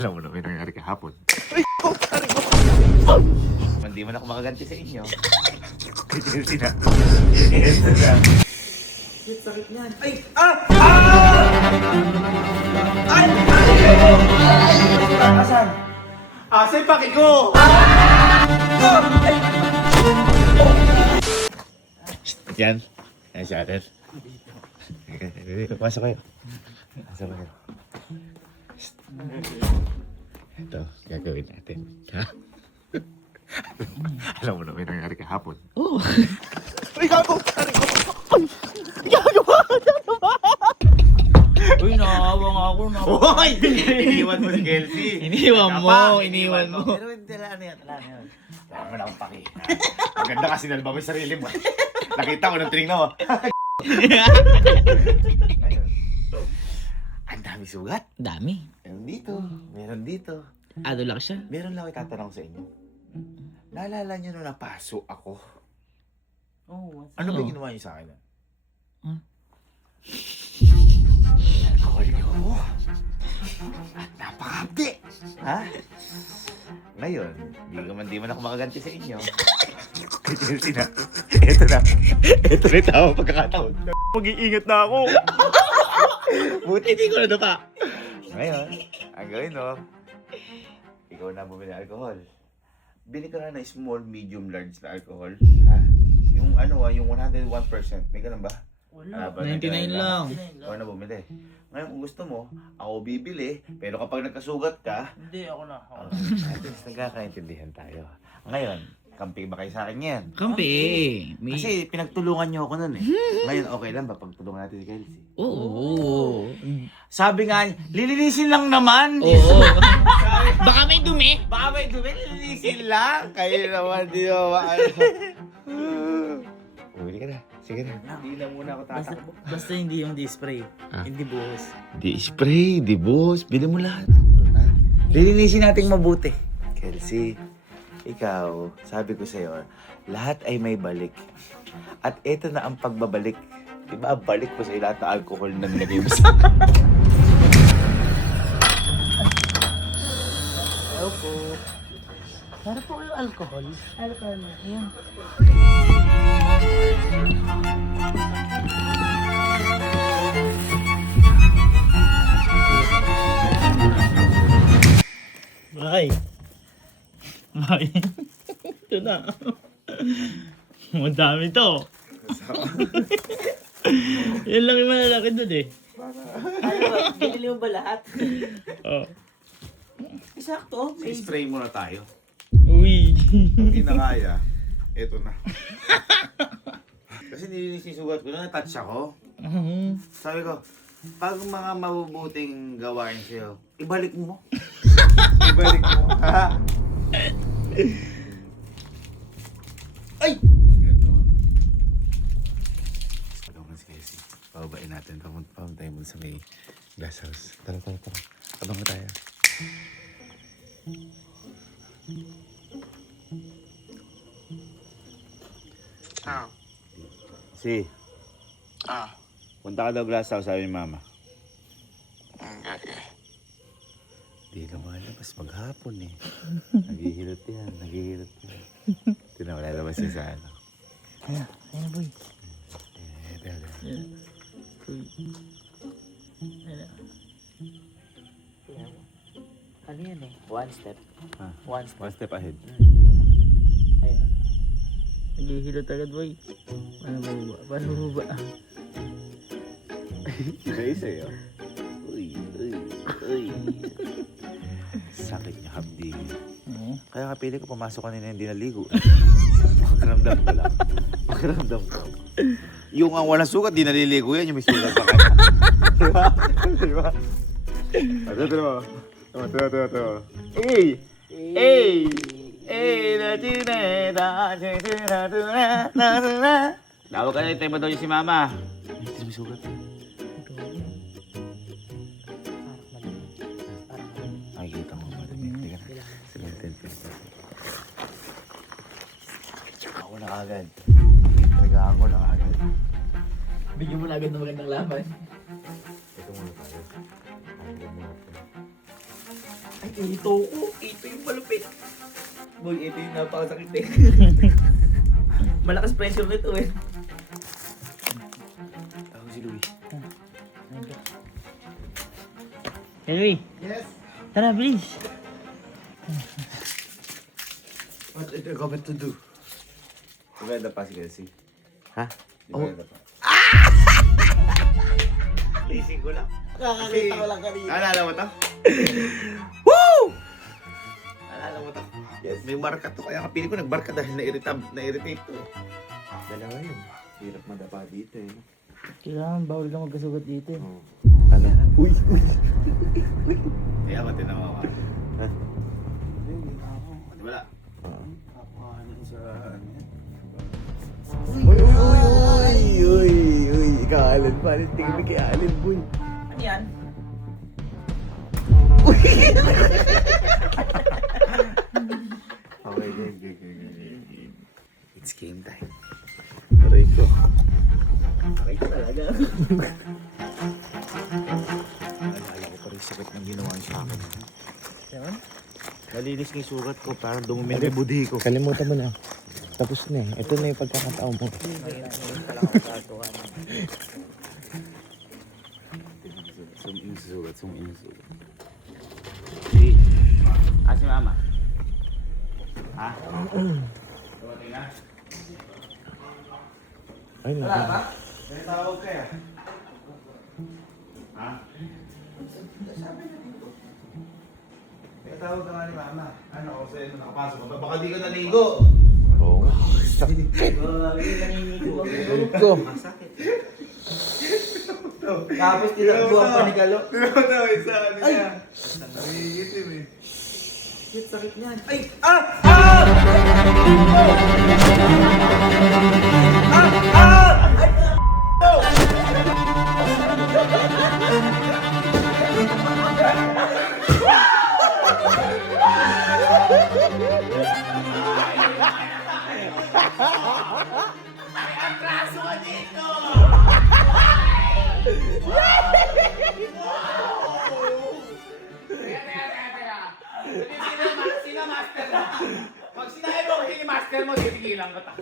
Alam mo na may nangyari kahapon. Hindi man ako makaganti sa inyo. Kasi na. Sakit niyan. Ay! Asan? Asan yung pakit ko? Yan. Yan si Aden. Pasok kayo. Pasok kayo. Ito, gagawin natin. Ha? Alam mo na may nangyari kahapon. Oo. Uy, gago! Uy, nakawa nga ako. Hoy! Iniwan mo si Kelsey. Iniwan mo. Pero hindi lang ano yan. Wala mo na akong paki. Maganda kasi nalba mo yung sarili mo. Nakita ko nung tinignan mo. Ang dami sugat. Dami. Meron dito. Meron dito. Adolak siya. Meron lang ako itatanong sa inyo. Naalala niyo nung napaso ako? Oo. Ano ba ginawa niyo sa akin? Alcohol niyo ako. At napakabdi. Ha? Ngayon, di man ako makaganti sa inyo. Kasi na. Ito na. Ito na yung tama pagkakataon. Mag-iingat na ako. Buti hindi ko na pa. Ngayon, ang gawin no, ikaw na bumili ng alcohol. Bili ka na ng small, medium, large na alcohol. Ha? Yung ano yung 101%. May ganun ba? Wala. 99 lang. Ikaw na bumili. Ngayon kung gusto mo, ako bibili. Pero kapag nagkasugat ka, Hindi, ako na. at least nagkakaintindihan tayo. Ngayon, kampi ba kayo sa akin yan? Kampi. Kasi pinagtulungan niyo ako nun eh. Ngayon okay lang ba pagtulungan natin si Kelsey? Oo. Sabi nga, lilinisin lang naman. Oo. Baka may dumi. Baka may dumi, lilinisin lang. Kayo naman, di ba? Bumili ka na. Sige na. Hindi na muna ako tatakbo. Basta hindi yung spray. Hindi buhos. Di spray, di boss. Bili mo lahat. Ha? Lilinisin natin mabuti. Kelsey, ikaw, sabi ko sa'yo, lahat ay may balik. At ito na ang pagbabalik. Diba, balik mo sa'yo lahat na alcohol na nilagay mo sa... Hello po. Para po kayo alcohol. Alcohol na. Ayan. Bye. Bye. Ito na. Madami to. Yan lang yung malalaki doon eh. Binili mo ba lahat? Oo. Eksakto. Spray muna tayo. Uy. Kung hindi na kaya, eto na. Kasi nilinis yung sugat ko, na-touch ako. Sabi ko, pag mga mabubuting gawain sa'yo, ibalik mo. Ibalik mo. Ay! Pagkakas si Casey, pababain natin. Pamunta tayo muna sa may glass house. Tara. Abang mo tayo. Si. Punta ka daw glass house, sabi ni mama. Di lumalabas maghapon eh. Naghihilot yan. Wala naman siya sa ano. Ayan boy. Ano yan eh? One step. One step. One step ahead. Ayun. Naghihilot agad boy. Paano ba? Isa yun. Uy. Sakit niya habdi. Kaya kapili ko pumasok kanina hindi naligo. Pakiramdam ko lang. Yung ang walang sugat, di naliligo yan. Yung may sugat pa kaya. Diba? Ito. Hey! Lawag ka na yung tema daw si mama. Ito may sugat. Nakikita mo ba? Tingnan na. Ako na agad. Tagaan ko na agad. Bigyan mo na agad ng magandang laban. Ito muna tayo. Ay, Ito ko. Ito yung malupit. Boy, ito yung napakasakit eh. Malakas pressure nito eh. Ako si Louie. Henry, Yes? tara bilis. What are you going to do? Maganda pa si Kelsey. Ha? Maganda pa. Gising ko lang. Kakakita ko lang kanina. Naalala mo to? Woo! Naalala mo to? Yes. May marka to. Kaya kapili ko nagbarka dahil na-irritate to. Dalawa yun. Hirap madapa dito eh. No? Kailangan bawal lang magkasugat dito eh. Oh. Ano? Uy! Uy! Kaya ba tinawa ka? Ha? Di wala? Ano sa ano yan? Uy! Uy! Uy! Uy! Uy! Ikaw, Alan. Paano tingin mo kay Alan, boy? Ano yan? Okay, okay. It's game time. Aray ko. Okay talaga. Naalala ko pa rin sakit ng ginawa niya sa akin. Yan? Nalinis ng sugat ko. Parang dumumi na yung budhi ko. Kalimutan mo na. Tapos na eh. Ito na yung pagkakataon mo. Sugat. Si mama. Ha? Dumating na? Ay, naku. May tawag kaya? Ha? May tawag ka nga ni mama. Ano ako sa'yo nakapasok ko? Baka di ka naligo. Oo nga. Sakit. Ko. Masakit. Tapos tinagbuhan pa ni Galo. Tinatawa isa niya. Nangigitim eh. Shit, sakit niyan. Ay! Ah! Ah! Sino master mo? Pag sinabi mo, hindi master mo, titigilan ko ta.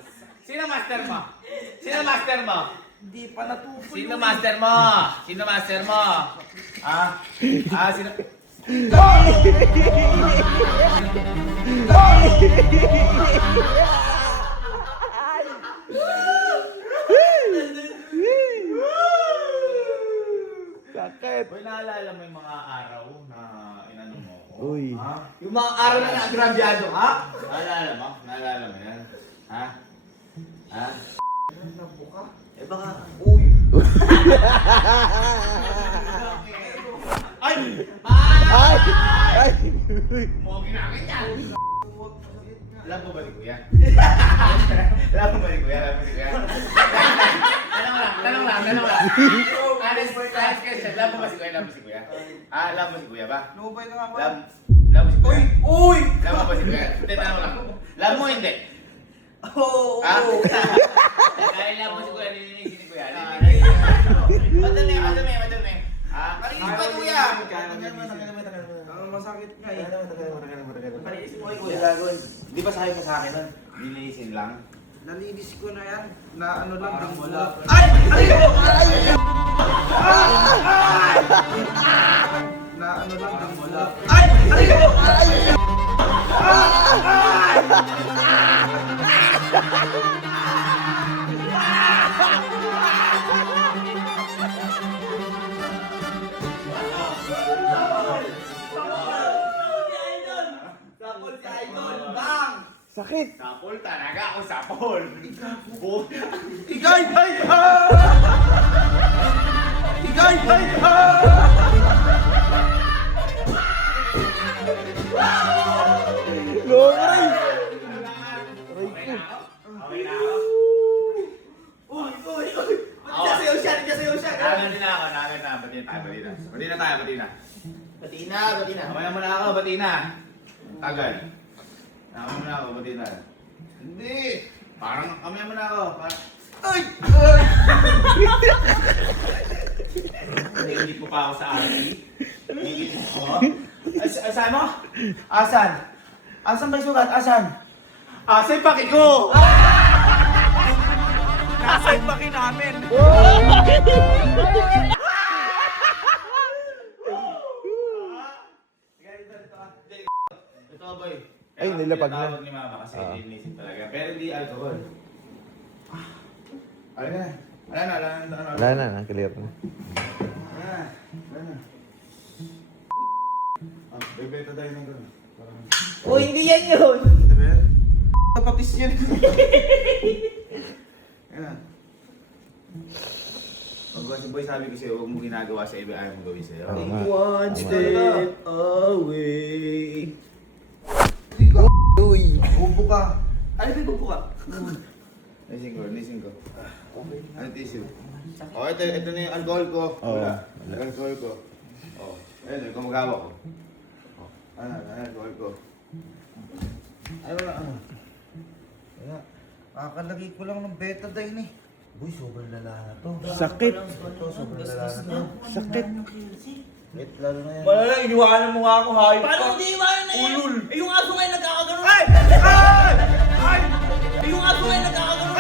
Sino master mo? Sino master mo? Hindi pa natupo Sino master mo? Sino master mo? Ah? Ah, sino? Sakit. Uy, naalala mo yung mga araw na inano mo ko? Uy. Ha? Yung mga araw na naagrabyado, ha? Naalala mo? Naalala mo yan? Ha? Ha? Eh baka, uy. Ay! Ay! Ay! Mo ginagin yan! Alam mo ba ni Kuya? Alam mo ba ni Kuya? Alam mo ni Kuya? Tanong lang. Honest question. Alam mo ba si Kuya? Alam mo si Kuya? Ah, alam mo si Kuya ba? Lumabay ka nga ba? Alam mo si Kuya? Uy! Alam mo ba si Kuya? Hindi, tanong lang. Alam mo hindi? Oo! Ha? Dahil lang mo si Kuya, nilinig si Kuya. Madami. Ah, Narinig ba, Kuya? Ang masakit nga eh. Paniisin mo kay Kuya. Di ba sabi mo sa akin nun? Lilinisin lang? Nalinis ko na yan. Na ano lang, Parang dinggo. wala. Ay! Ay! Na ano lang, dinggo. Ay! Ay! Sapol si Idol! Bang! Sakit! Sapol talaga ako, sapol! Igay! Ay! Igay! Ay! Longay! Okay na ako. Uy! Uy! Uy! Nagsasayaw siya! Nagsasayaw siya! Naganda na ako, naganda. Bati na. Kamaya mo na ako, bati na. Tagal. Kamaya mo na ako, bati na. Hindi! Parang kamaya mo na ako. Ay! Hindi ko pa ako sa RC. Hindi ko. Saan mo? Asan? Asan ba yung sugat? Asan? Asa yung paki ko? Nasa yung paki namin. Ito boy. Ay, nilapag na. Tawag ni mama kasi linisin talaga. Pero hindi alcohol. Ano na? Wala na, clear na. Bebeta tayo ng gano'n. Uy, hindi yan yun. Ito ba yan? Patis yan. Yan. Pag si boy sabi ko sa'yo, huwag mo ginagawa sa iba, ayaw mo gawin sa'yo. Oo nga. One step away. Uy! Upo ka. Ano ba yung buka? Nising ko. Ano tissue? Oh, ito na yung alcohol ko. Oo. Wala. Alcohol ko. Oh, ayun, ikaw mag-hawak ko. Oh, ano, alcohol ko. Ano? Wala. Kakalagay ko lang ng betadine eh. Uy, sobrang lala na to. Sakit. Ito, sobrang lala na to. Sakit. Wait, lalo na yan. Wala lang, iniwanan mo nga ako, hayop Paano ka. hindi iwanan na yan? Ulul. Eh, yung aso ngayon nagkakagano. Ay! Eh, yung aso ngayon nagkakagano.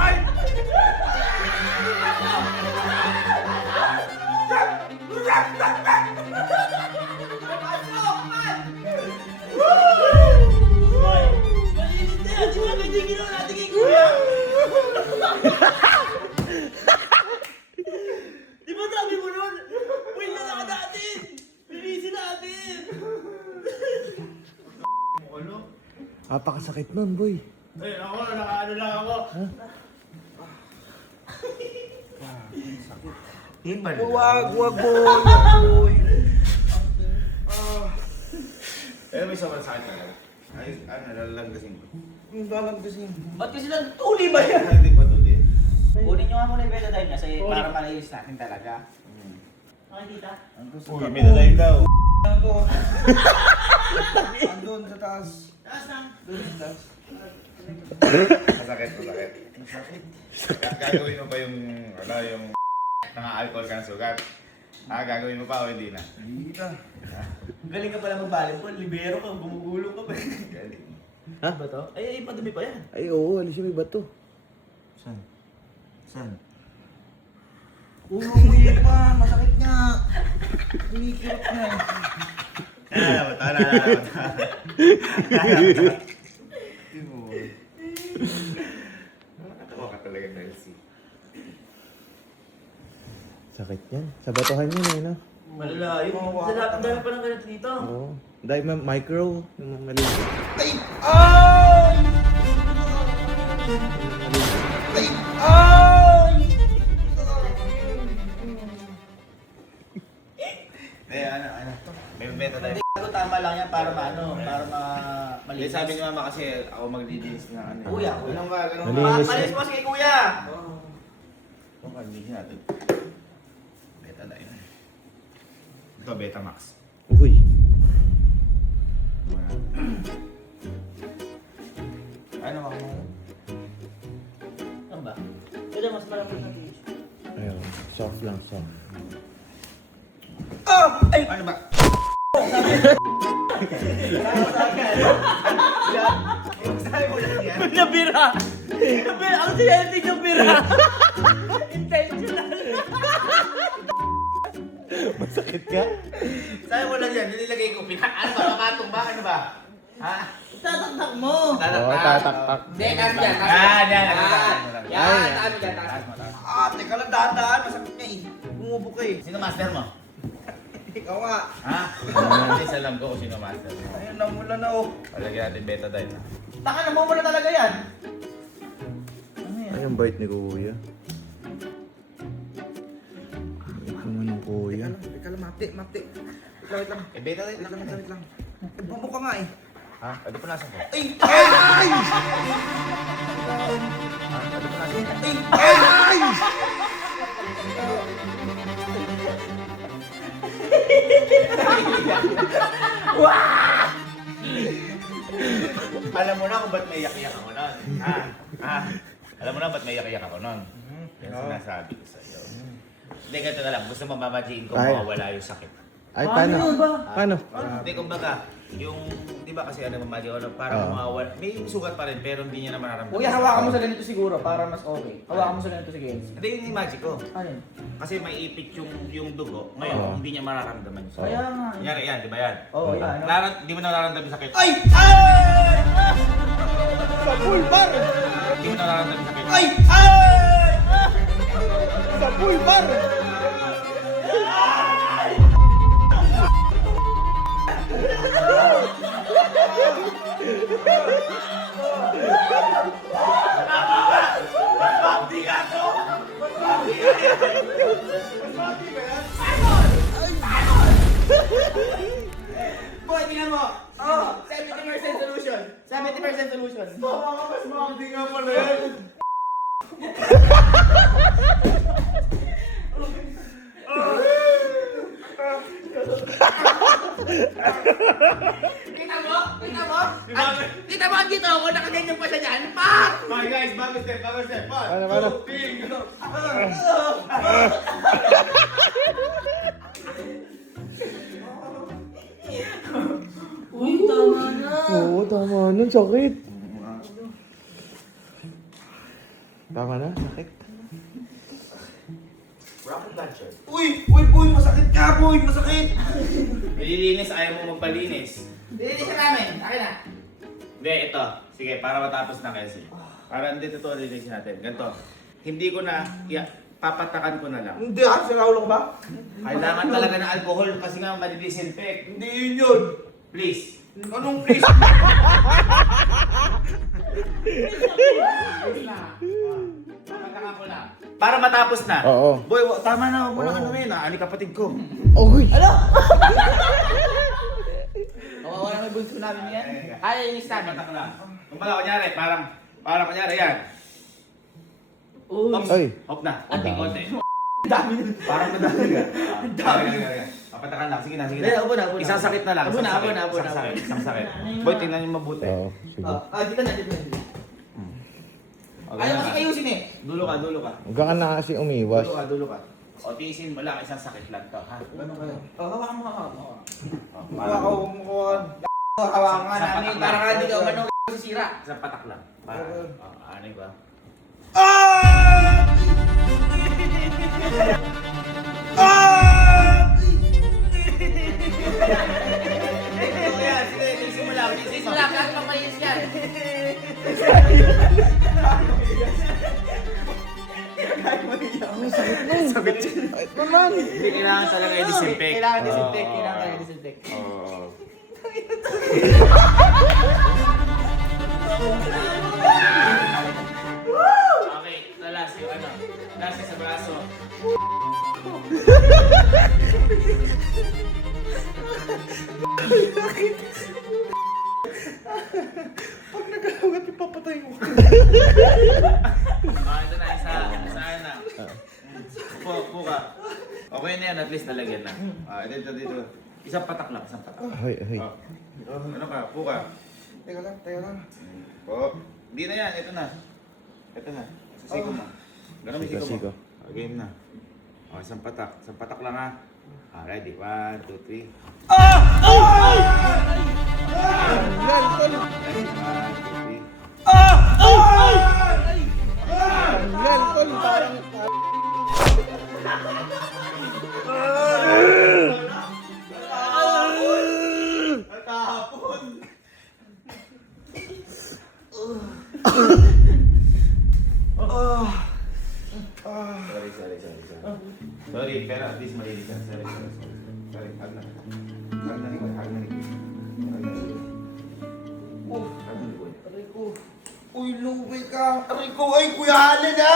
Hoy! Malinis na yan. Di ba ganyan ginawa natin kay Kuya? Di ba sabi mo nun? Uy, lalaka natin! Linisin natin! Ano? Napakasakit nun, boy. Ay, ako, nakaano lang ako. Himbal. Wag boy. Pero may sobrang sakit talaga. Ay, ano, lalalanggasin ko. Ba't kasi nagtuli ba yan? Hindi pa to din. Kunin nyo nga muna yung betadine kasi para malayos natin talaga. Makikita? Uy, may dadayin daw. Andun sa taas. Taas na. Masakit. Gagawin mo pa yung, yung naka-alcohol ka ng sugat. Gagawin mo pa o hindi na? Hindi ka. Galing ka pala mag-volleyball, libero ka, gumugulong ka pa. Galing. Ha? Ba to? Ay, padumi pa yan. Ay, oo, alis yung may bato. Saan? Ulo mo yun pa, masakit nga. Kumikirot nga. Tala. Nakatawa ka talaga, Nelsie. Sakit yan. Sa batuhan yun eh, no? Malalayo. Ang dami pa ng ganito dito. Oo. Dahil micro, yung mga maliit. Ano? May beta tayo. Ako tama lang yan para para Hindi, malinis. sabi ni mama kasi ako maglilinis ng ano. Kuya. Ganun ba? Malinis. Malinis mo si Kuya. Itong kalinisin natin. Beta tayo. Ito, Beta Max. Uy. Ano ba? Ano ba? Kaya mas marami na tissue. Ayun, soft lang, soft. Ano ba? Sabi mo lang yan. Nabira! Nabira! Ang siyating ng bira! Intentional! Masakit ka? Sabi mo lang yan. Nilagay ko. Ano ba? Makatong ba? Ano ba? Ha? Tataktak mo! Oo, tataktak. Hindi, taas mo yan. Yan. Yan, taas mo yan, taas mo. Teka lang, dahan-dahan. Masakit niya eh. Bumubo ka eh. Sino master mo? Ikaw nga. Ha? Kasi alam ko kung sino master mo. Ayun, namula na oh. Palagyan natin beta dahil. Taka, namumula talaga yan. Ano yan? Ay, ang bait ni Kuya. Bait naman ng Kuya. Teka lang, mati. Wait lang. Eh, beta dahil Wait lang. Bumbo ka nga eh. Ha? Ano pa nasa ko? Ay! Ha? Ano pa nasa ko? Alam mo na kung ba't may iyak-iyak ako nun. Ha? Alam mo na ba't may iyak-iyak ako nun. Yan sinasabi ko sa'yo. Hindi, ganito na lang. Gusto mo mamagiin ko Ay. mawawala yung sakit. Ay, paano? Ano ba? Paano? Hindi, kumbaga, yung, di ba kasi ano, Magic, ano, parang mawawala. May sugat pa rin, pero hindi niya naman nararamdaman. Kuya, hawakan mo sa ganito siguro para mas okay. Hawakan mo sa ganito sige. Hindi, yun yung Magic ko. Ano yun? Kasi may ipit yung dugo. Ngayon, Oo. hindi niya mararamdaman. Kaya nga. Kunyari yan, di ba yan? Oo, yan. Di mo nararamdaman yung sakit. Ay! Ay! Sa pulbar! Di mo nararamdaman yung sakit. Ay! Ay! Sa pulbar! Boy, tingnan mo. Oh, 70% solution. 70% solution. Mas mabdi nga pala yan. Kita mo? Kita mo? Kita mo ang dito ako, nakaganyan pa siya dyan. Pak! Okay guys, bago step. Paano, paano? Uy, tama na. Oo, tama nun. Sakit. Tama na? Sakit. Rocket launcher. Uy! Uy, masakit ka, boy! Masakit! Nililinis, ayaw mo magpalinis. Lilinisan namin. Akin na. Hindi, ito. Sige, para matapos na kasi. Para hindi ito lilinisin natin. Ganito. Hindi ko na, papatakan ko na lang. Hindi, sinaulo ko ba? Kailangan talaga ng alcohol kasi nga madidisinfect. Hindi yun yun. Please. Anong please? Papatakan ko lang. Para matapos na. Oo. Boy, tama na. Huwag mo nang anumin. Ani kapatid ko. Uy! Kawawa na may bunso namin yan. Ay, yung stand. Patak lang. Kumbaga, kunyari, parang kunyari yan. Oops. Ay. Hop na. Konti. Parang madami ka. Ang dami. Papatakan lang. Sige na. Hindi, abo na. Isang sakit na lang. Abo na. Isang sakit. Boy, tingnan niyo mabuti. Oo, sige. Dito na. Ayaw kasi ayusin eh. Dulo ka. Huwag ka na kasi umiwas. Dulo ka. O, tiisin mo lang. Isang sakit lang to, ha? Hawakan mo. Parang Hawakan nga namin. Para ka hindi ka umano sisira. isang patak lang. Para. Ano ba? Sige, tiisin mo lang. Tiisin mo lang. Kahit mapalinis yan. Sakit yun. Ay, naman. Hindi kailangan talaga i-disinfect. Kailangan disinfect. Oo. Okay, last yung ano. Last yung sa braso. Pag nagalagat, ipapatay mo. Ito na, isa na. Po ka. Okay na yan, at least nalagyan na. Dito. Isang patak lang. Ay, ay. Ano ka, po ka. Teka lang. Po. Hindi na yan, ito na. Sasiko mo. Ganun mo siko Siko. mo. Game na. Isang patak lang ha. Ready? 1, 2, 3. Tanggal, tol. 1, 2, 3. Tanggal, tol. Parang... Sorry, pero at least malinis yan. Sorry. Hag na likod. Uy, luwi ka. Aray ko, ay kuya, na!